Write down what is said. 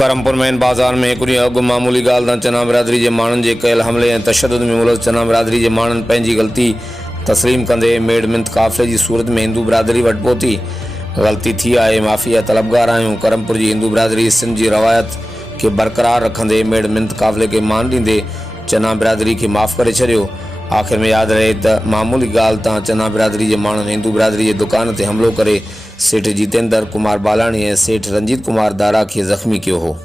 क्रमपुर main बाज़ार में हिकु ॾींहुं अॻु मामूली ॻाल्हि तां चना बिरादरी जे माण्हुनि जे कयल हमले ऐं तशदुद में मुलज़ चना बिरादरी जे माण्हुनि पंहिंजी ग़लती तस्लीम कंदे मेड मिंत काफ़िले जी सूरत में हिंदू बिरादरी वटि पहुती। ग़लती थी आहे, माफ़ी जा तलबगार आहियूं। क्रमपुर जी हिंदू बिरादरी सिंध जी रवायत खे बरक़रार रखंदे मेड मिंत काफ़िले खे मान ॾींदे चना बिरादरी खे माफ़ करे छॾियो। आख़िर में यादि रहे त मामूली ॻाल्हि तां चना बिरादरी जे माण्हुनि हिंदू बिरादरी जे दुकान ते हमलो करे सेठ जितेंद्र कुमार बालाणी ऐं सेठ रंजीत कुमार दारा खे ज़ख़्मी कयो हो।